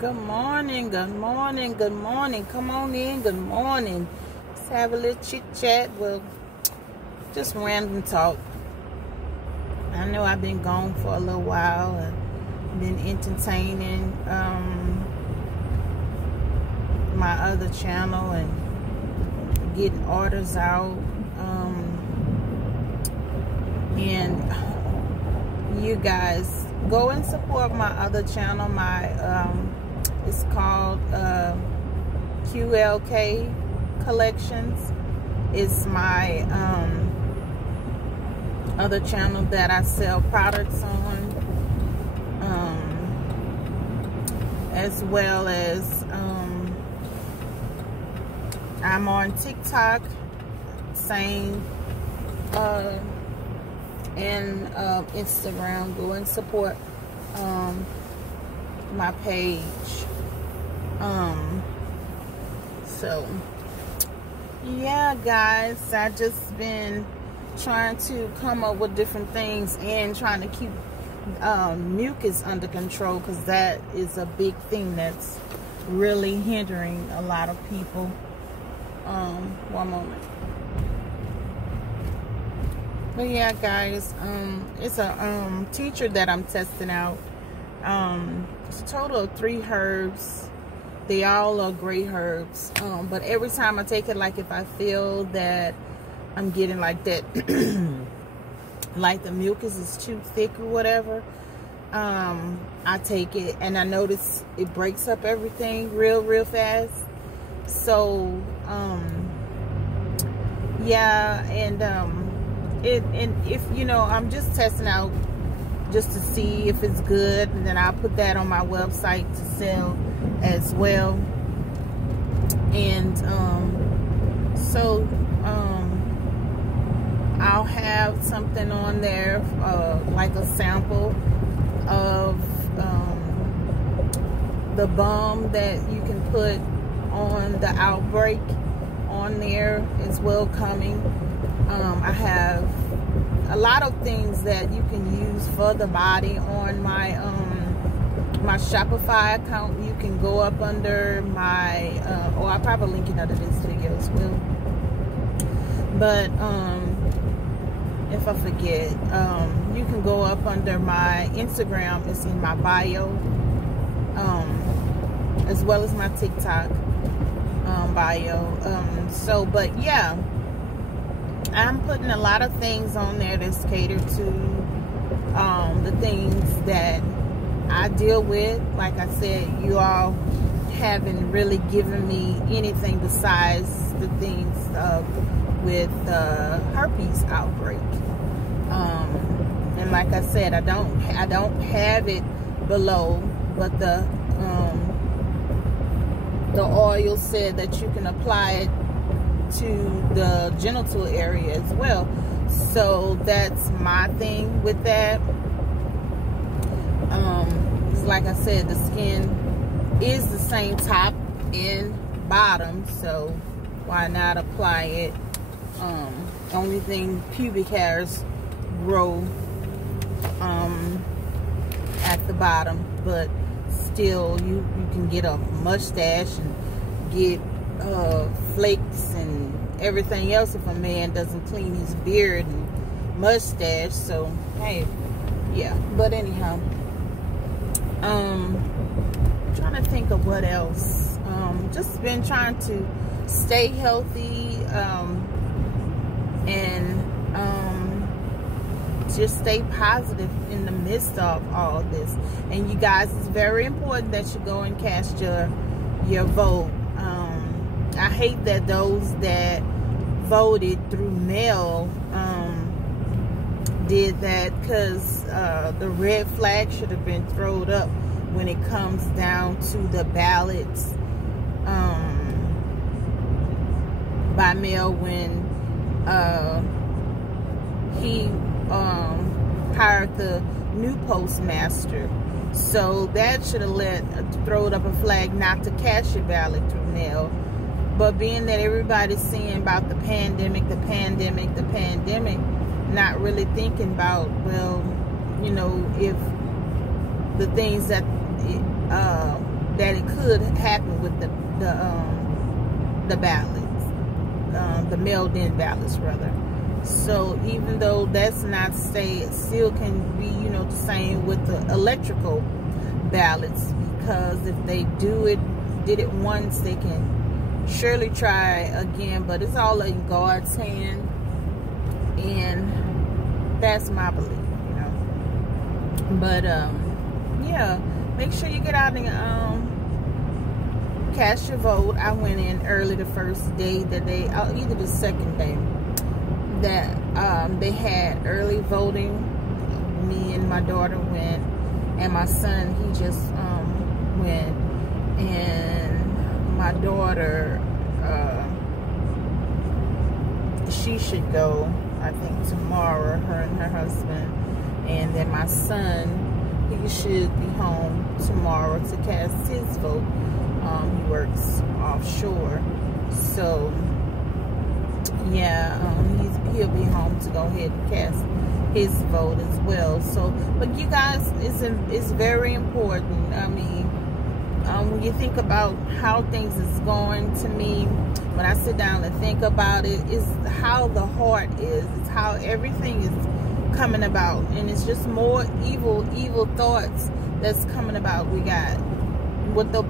Good morning, good morning, good morning. Come on in, good morning. Let's have a little chit chat. Well, just random talk. I know I've been gone for a little while and been entertaining my other channel and getting orders out. And you guys go and support my other channel. It's called QLK Collections. It's my other channel that I sell products on, as well as I'm on TikTok, same, and Instagram. Go and support my page. So yeah, guys, I just been trying to come up with different things and trying to keep mucus under control, because that is a big thing that's really hindering a lot of people. One moment. But yeah, guys, it's a teacher that I'm testing out. It's a total of 3 herbs. They all are great herbs. But every time I take it, like if I feel that I'm getting like that, like the mucus is too thick or whatever, I take it and I notice it breaks up everything real fast. So yeah, and if you know, I'm just testing out just to see if it's good, and then I'll put that on my website to sell as well. And so I'll have something on there, like a sample of the balm that you can put on the outbreak on there as well coming. I have a lot of things that you can use for the body on my my Shopify account. You can go up under my I'll probably link it under this video as well. But if I forget, you can go up under my Instagram. It's in my bio, as well as my TikTok bio. So, but yeah, I'm putting a lot of things on there that's catered to the things that I deal with. Like I said, you all haven't really given me anything besides the things with the herpes outbreak. And like I said, I don't have it below, but the oil said that you can apply it to the genital area as well. So that's my thing with that. Like I said, the skin is the same top and bottom, so why not apply it? Only thing, pubic hairs grow at the bottom, but still you can get a mustache and get flakes and everything else if a man doesn't clean his beard and mustache. So hey, yeah. But anyhow, trying to think of what else. Just been trying to stay healthy, and just stay positive in the midst of all this. And you guys, it's very important that you go and cast your vote. I hate that those that voted through mail did that, because the red flag should have been thrown up when it comes down to the ballots by mail, when he hired the new postmaster. So that should have thrown up a flag not to cast your ballot through mail. But being that everybody's saying about the pandemic, not really thinking about, well, you know, if the things that that it could happen with the ballots, the mailed-in ballots rather. So even though that's not said, it still can be, you know, the same with the electrical ballots, because if they did it once, they can surely try again. But it's all in God's hand, and that's my belief, you know. But yeah, make sure you get out and cast your vote. I went in early the first day that either the second day that they had early voting. Me and my daughter went, and my son, he just went. And my daughter, she should go, I think, tomorrow, her and her husband. And then my son, he should be home tomorrow to cast his vote. He works offshore, so yeah, he'll be home to go ahead and cast his vote as well. So, but you guys, it's very important. I mean, when you think about how things is going, to me, when I sit down and think about it, is how the heart is. It's how everything is coming about, and it's just more evil thoughts that's coming about. We got what the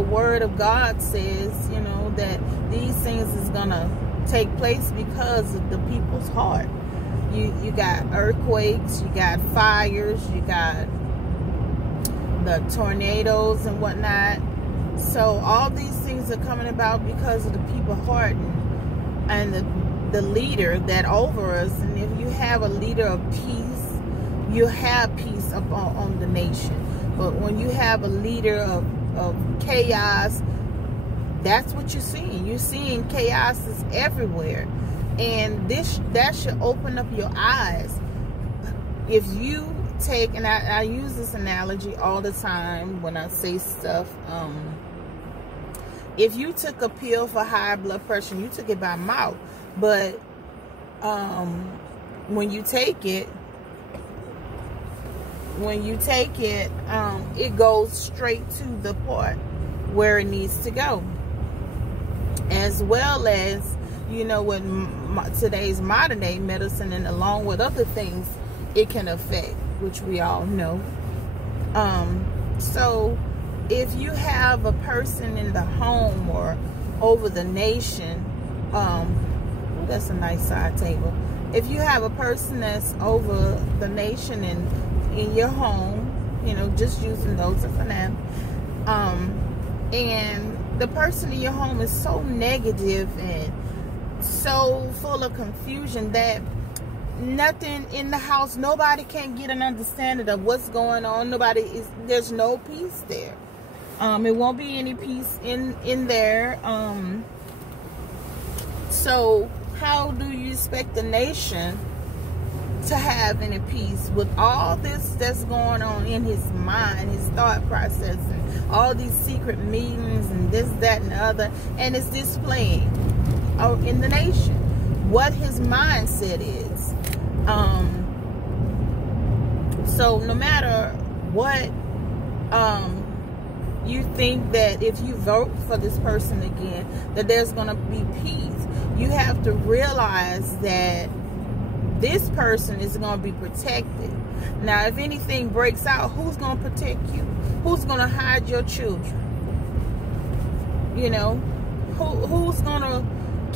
word of God says, you know, that these things is gonna take place because of the people's heart. You got earthquakes, you got fires, you got the tornadoes and whatnot. So all these things are coming about because of the people's heart and the leader that over us. And if you have a leader of peace, you have peace on the nation. But when you have a leader of chaos, that's what you're seeing. You're seeing chaos is everywhere. And that should open up your eyes. If you take, and I use this analogy all the time when I say stuff, if you took a pill for high blood pressure, you took it by mouth, but when you take it, it goes straight to the part where it needs to go. As well as, you know, with today's modern day medicine, and along with other things it can affect, which we all know. So if you have a person in the home or over the nation, that's a nice side table. If you have a person that's over the nation and in your home, you know, just using those as an app, and the person in your home is so negative and so full of confusion that nothing in the house, nobody can get an understanding of what's going on. There's no peace there. It won't be any peace in there. So how do you expect the nation to have any peace with all this that's going on in his mind, his thought process, and all these secret meetings and this, that, and the other, and it's displaying in the nation what his mindset is. So no matter what, you think that if you vote for this person again, that there's going to be peace, you have to realize that this person is going to be protected. Now, if anything breaks out, who's going to protect you? Who's going to hide your children? You know, who's going to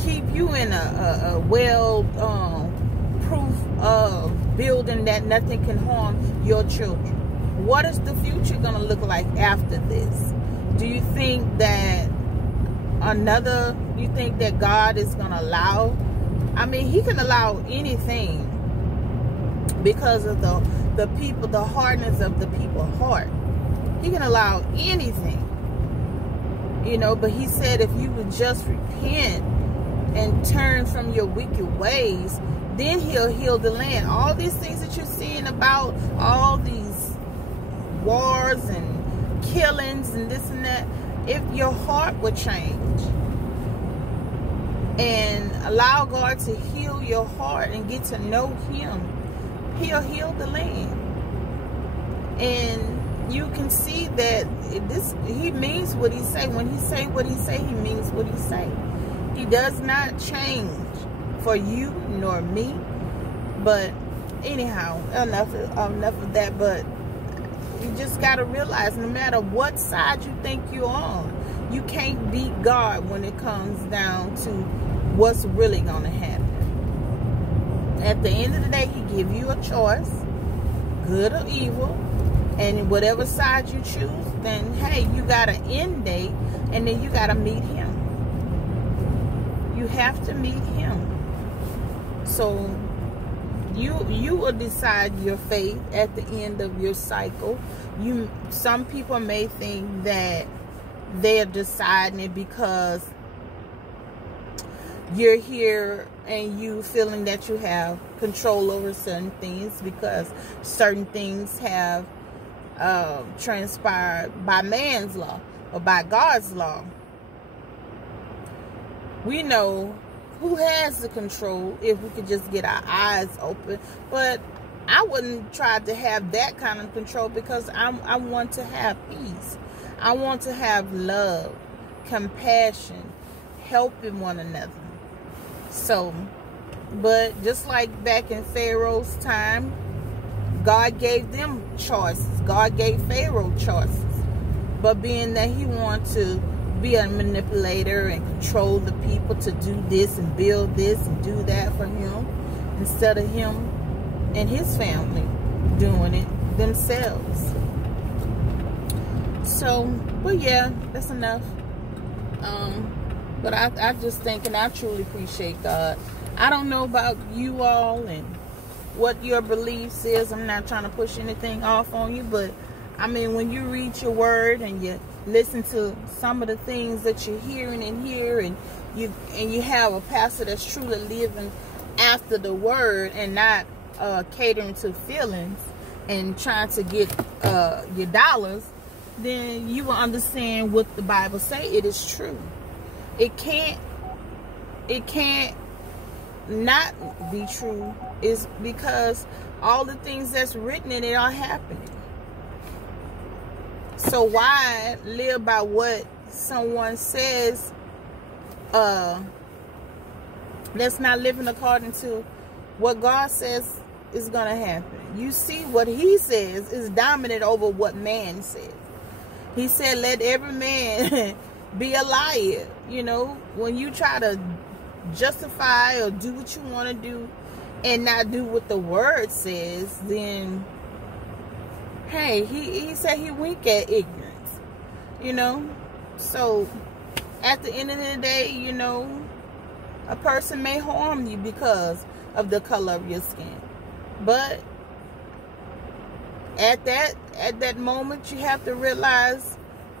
keep you in a well-proof building that nothing can harm your children? What is the future going to look like after this? Do you think that you think that God is going to allow? I mean, he can allow anything because of the people, the hardness of the people's heart. He can allow anything, you know, but he said if you would just repent and turn from your wicked ways, then he'll heal the land. All these things that you're seeing about, all these wars and killings and this and that, if your heart would change and allow God to heal your heart and get to know him, he'll heal the land. And you can see that he means what he say. When he say what he say, he means what he say. He does not change for you nor me. But anyhow, enough of that. But you just got to realize, no matter what side you think you're on, you can't beat God when it comes down to what's really going to happen. At the end of the day, he give you a choice, good or evil. And whatever side you choose, then, hey, you got an end date, and then you got to meet him. You have to meet him. So you will decide your fate at the end of your cycle. Some people may think that they're deciding it because you're here and you feeling that you have control over certain things, because certain things have transpired by man's law or by God's law. We know who has the control if we could just get our eyes open. But I wouldn't try to have that kind of control, because I want to have peace. I want to have love, compassion, helping one another. So, but just like back in Pharaoh's time, God gave them choices. God gave Pharaoh choices. But being that he wanted to be a manipulator and control the people to do this and build this and do that for him, instead of him and his family doing it themselves. So, but yeah, that's enough. But I just think, and I truly appreciate God. I don't know about you all and what your beliefs is. I'm not trying to push anything off on you, but I mean, when you read your word and you listen to some of the things that you're hearing in here, and you have a pastor that's truly living after the word and not catering to feelings and trying to get your dollars, then you will understand what the Bible say. It is true. It can't not be true, is because all the things that's written in it are happening. So why live by what someone says that's not living according to what God says is going to happen? You see, what he says is dominant over what man says. He said, let every man be a liar. You know, when you try to justify or do what you want to do and not do what the word says, then hey, he said he wink at ignorance, you know. So at the end of the day, you know, a person may harm you because of the color of your skin, but at that moment you have to realize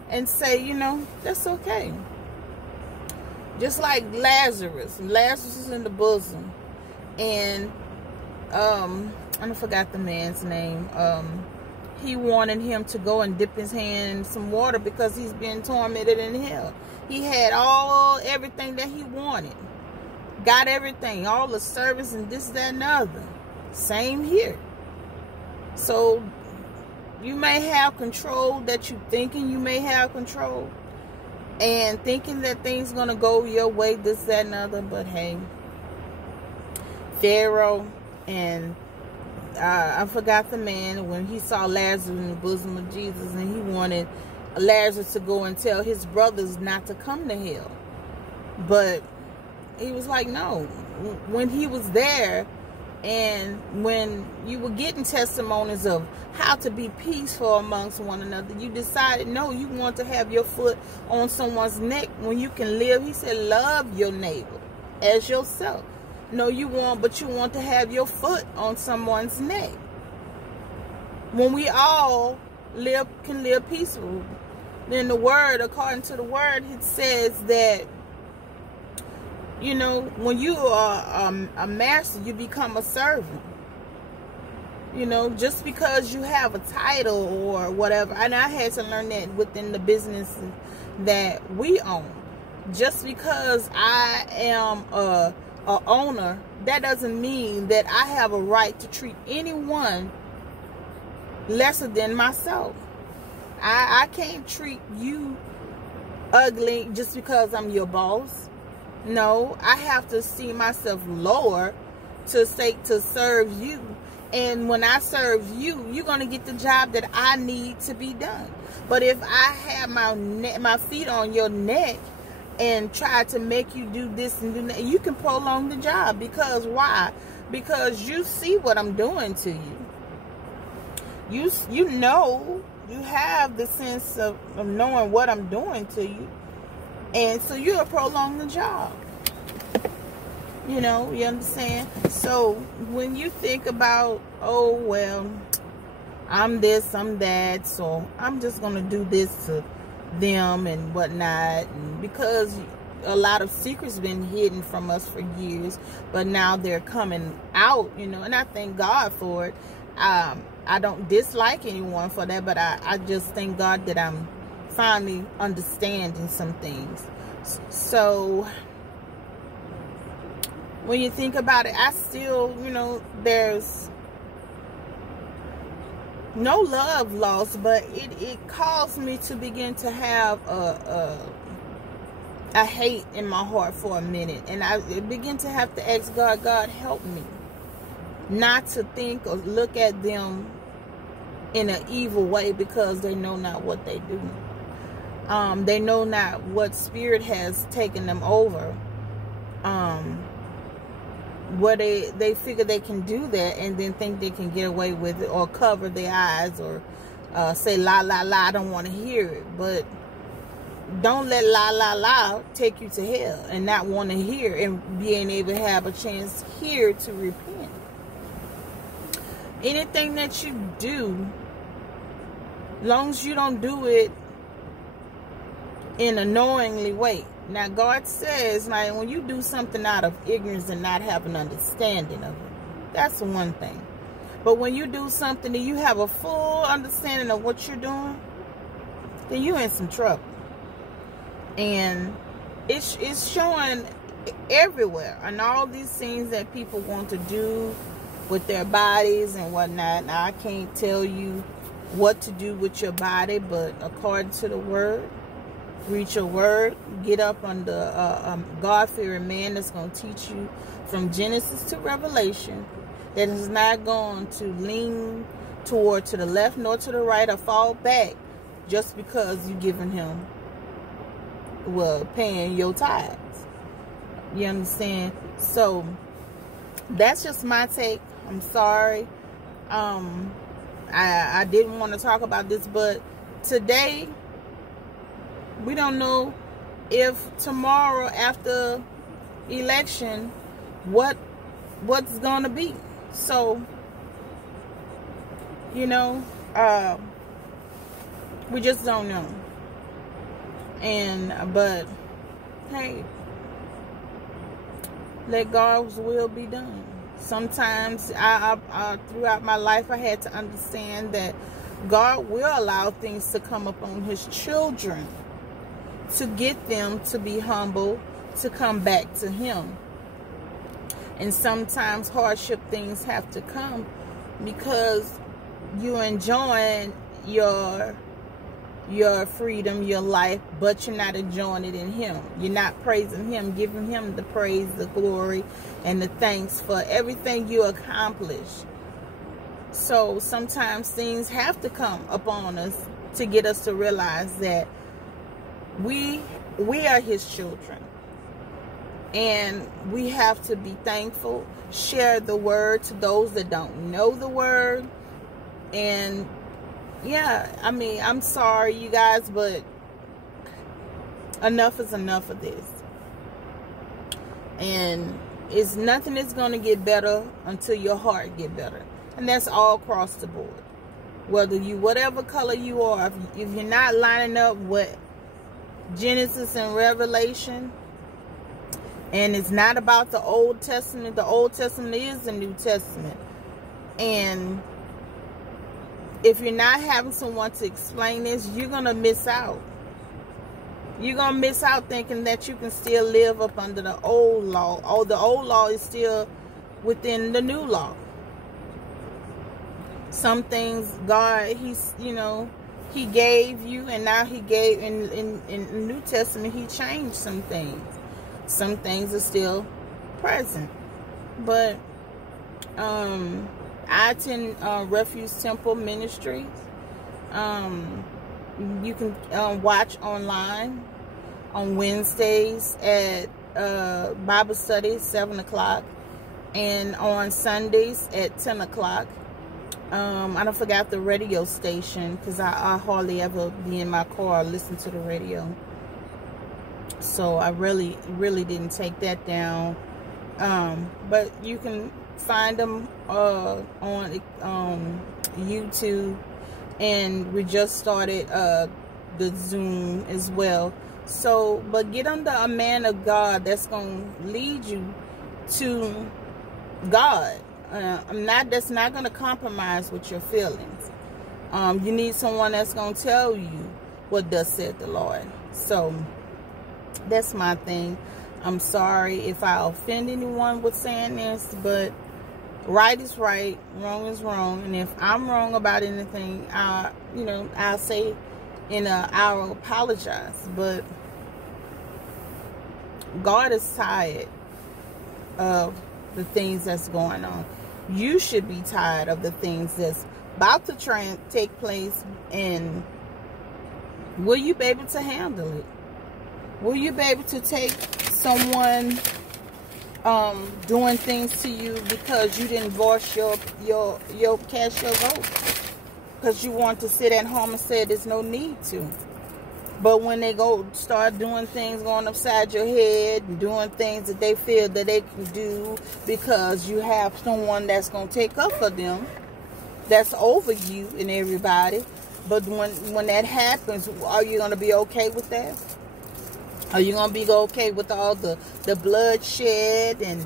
and say, you know, that's okay. Just like Lazarus is in the bosom, and I forgot the man's name. He wanted him to go and dip his hand in some water because he's been tormented in hell. He had everything that he wanted. Got everything, all the service and this, that, and the other. Same here. So you may have control that you thinking you may have control, and thinking that things gonna go your way, this, that, and the other. But hey, Pharaoh and I forgot the man, when he saw Lazarus in the bosom of Jesus, and he wanted Lazarus to go and tell his brothers not to come to hell. But he was like, no. When he was there, and when you were getting testimonies of how to be peaceful amongst one another, you decided, no, you want to have your foot on someone's neck when you can live. He said, love your neighbor as yourself. No, you want to have your foot on someone's neck. When we all can live peaceful, then the word, according to the word, it says that, you know, when you are a master, you become a servant. You know, just because you have a title or whatever, and I had to learn that within the business that we own. Just because I am a owner, that doesn't mean that I have a right to treat anyone lesser than myself. I can't treat you ugly just because I'm your boss. No, I have to see myself lower to serve you. And when I serve you, you're going to get the job that I need to be done. But if I have my feet on your neck and try to make you do this and do that, you can prolong the job. Because why? Because you see what I'm doing to you. You know, you have the sense of knowing what I'm doing to you. And so you'll prolong the job. You know, you understand? So when you think about, oh, well, I'm this, I'm that, so I'm just going to do this to them and whatnot. And because a lot of secrets been hidden from us for years, but now they're coming out, you know, and I thank God for it. I don't dislike anyone for that, but I just thank God that I'm finally understanding some things. So when you think about it, I still, you know, there's no love lost, but it caused me to begin to have a hate in my heart for a minute. And I begin to have to ask God, God, help me not to think or look at them in an evil way, because they know not what they do. They know not what spirit has taken them over. Where they figure they can do that and then think they can get away with it, or cover their eyes, or say la la la, I don't want to hear it. But don't let la la la take you to hell and not want to hear and being able to have a chance here to repent. Anything that you do, long as you don't do it in a knowingly way. Now, God says, like, when you do something out of ignorance and not have an understanding of it, that's one thing. But when you do something and you have a full understanding of what you're doing, then you're in some trouble. And it's showing everywhere. And all these things that people want to do with their bodies and whatnot. Now, I can't tell you what to do with your body, but according to the word, read your word, get up under a God-fearing man that's going to teach you from Genesis to Revelation, that is not going to lean toward to the left nor to the right or fall back just because you're giving him, well, paying your tithes. You understand? So that's just my take. I'm sorry. I didn't want to talk about this, but today, we don't know if tomorrow after election what's gonna be. So, you know, we just don't know. But hey, let God's will be done. Sometimes I throughout my life I had to understand that God will allow things to come upon his children to get them to be humble, to come back to him. And sometimes hardship things have to come because you're enjoying your freedom, your life, but you're not enjoying it in him. You're not praising him, giving him the praise, the glory, and the thanks for everything you accomplish. So sometimes things have to come upon us to get us to realize that we are his children, and we have to be thankful, share the word to those that don't know the word. And yeah, I mean, I'm sorry you guys, but enough is enough of this. And it's nothing is going to get better until your heart get better. And that's all across the board. Whatever color you are, if you're not lining up with Genesis and Revelation, and it's not about the Old Testament. The Old Testament is the New Testament. And if you're not having someone to explain this, you're going to miss out. You're going to miss out thinking that you can still live up under the old law. Oh, the old law is still within the new law. Some things God, he's, you know, he gave you, and now he gave in the New Testament, he changed some things. Some things are still present. But I attend Refuge Temple Ministries. You can watch online on Wednesdays at Bible study 7 o'clock, and on Sundays at 10 o'clock. I don't forget the radio station, because I hardly ever be in my car or listen to the radio. So I really didn't take that down. But you can find them on YouTube, and we just started the Zoom as well. So, but get under a man of God that's going to lead you to God. That's not going to compromise with your feelings. You need someone that's going to tell you what thus said the Lord. So that's my thing. I'm sorry if I offend anyone with saying this, but right is right, wrong is wrong. And if I'm wrong about anything, I'll say, I'll apologize. But God is tired of the things that's going on. You should be tired of the things that's about to take place. And will you be able to handle it? Will you be able to take someone doing things to you because you didn't voice cast your vote, because you want to sit at home and say there's no need to? But when they go start doing things, going upside your head, and doing things that they feel that they can do because you have someone that's going to take up for them, that's over you and everybody. But when that happens, are you going to be okay with that? Are you going to be okay with all the bloodshed and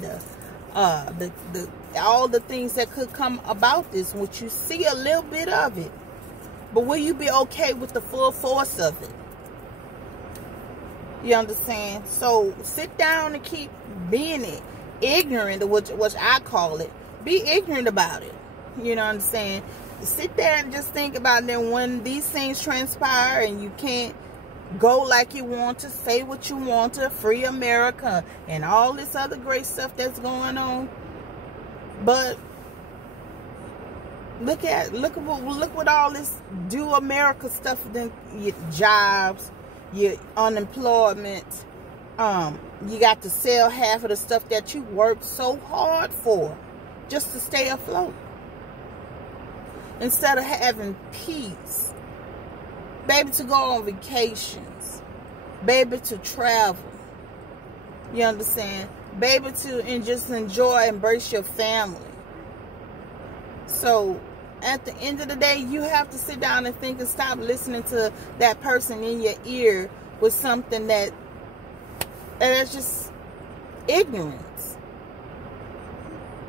all the things that could come about this, which you see a little bit of it? But will you be okay with the full force of it? You understand? So sit down and keep being ignorant, which I call it. Be ignorant about it. You know what I'm saying? Sit there and just think about them when these things transpire and you can't go like you want to, say what you want to, free America and all this other great stuff that's going on. But look what all this do America stuff, then your jobs, your unemployment, you got to sell half of the stuff that you worked so hard for just to stay afloat. Instead of having peace, baby, to go on vacations, baby, to travel, you understand, baby, to just enjoy, embrace your family. So at the end of the day, you have to sit down and think and stop listening to that person in your ear with something that's just ignorance.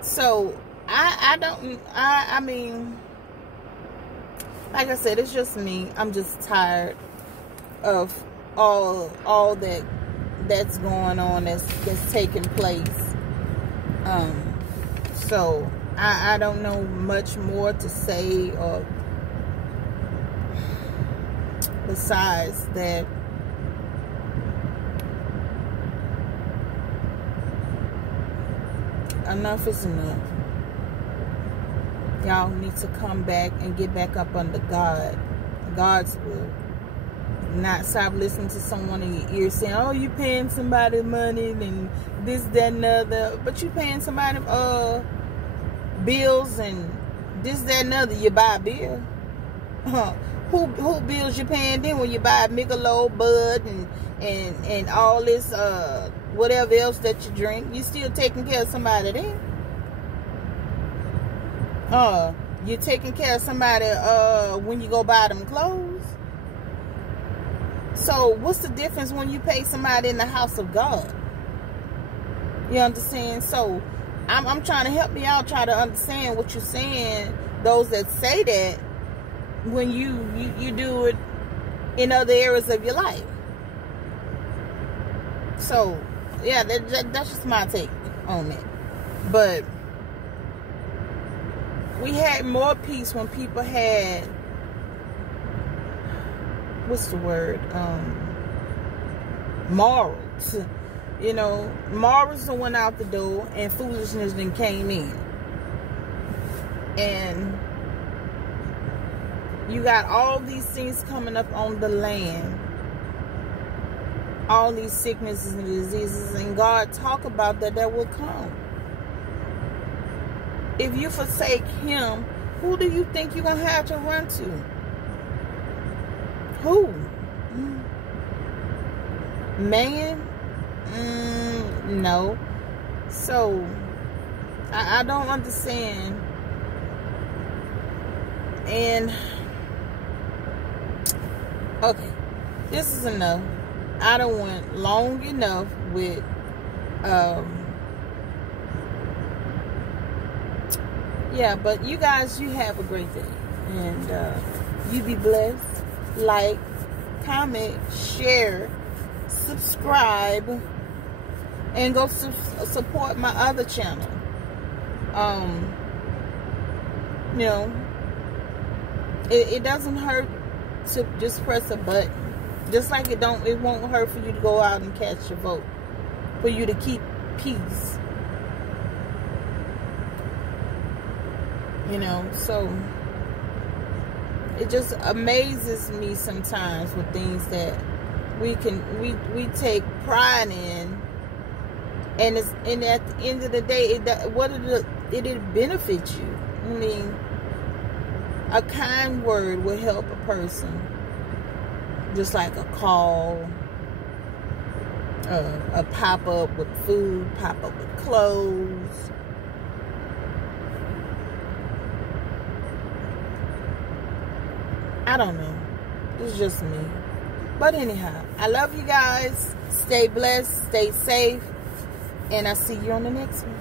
So I mean, like I said, it's just me. I'm just tired of all that's going on, that's taking place. So I don't know much more to say, or besides that, enough is enough. Y'all need to come back and get back up under God's will. Not stop listening to someone in your ear saying, oh, you paying somebody money and this, that, and other. But you paying somebody bills and this, that, and other. You buy a bill. Who bills you paying then when you buy Michelob, Bud, and all this whatever else that you drink? You still taking care of somebody then. You're taking care of somebody when you go buy them clothes. So what's the difference when you pay somebody in the house of God? You understand? So I'm trying to help you out, try to understand what you're saying. Those that say that, when you do it in other areas of your life. So yeah, that's just my take on it. But we had more peace when people had what's the word? Morals. You know, morals went out the door and foolishness then came in. And you got all these things coming up on the land. All these sicknesses and diseases. And God talk about that will come. If you forsake Him, who do you think you're going to have to run to? Who? Man? No. So, I don't understand. And, okay, this is enough. I done went long enough with, yeah, but you guys, you have a great day. And, you be blessed. Like, comment, share, subscribe, and go support my other channel. You know, it doesn't hurt to just press a button. Just like it won't hurt for you to go out and cast your vote. For you to keep peace. You know, so it just amazes me sometimes with things that we take pride in, and at the end of the day, it benefit you. I mean, a kind word will help a person, just like a call, a pop up with food, pop up with clothes. I don't know. It's just me. But anyhow, I love you guys. Stay blessed. Stay safe. And I'll see you on the next one.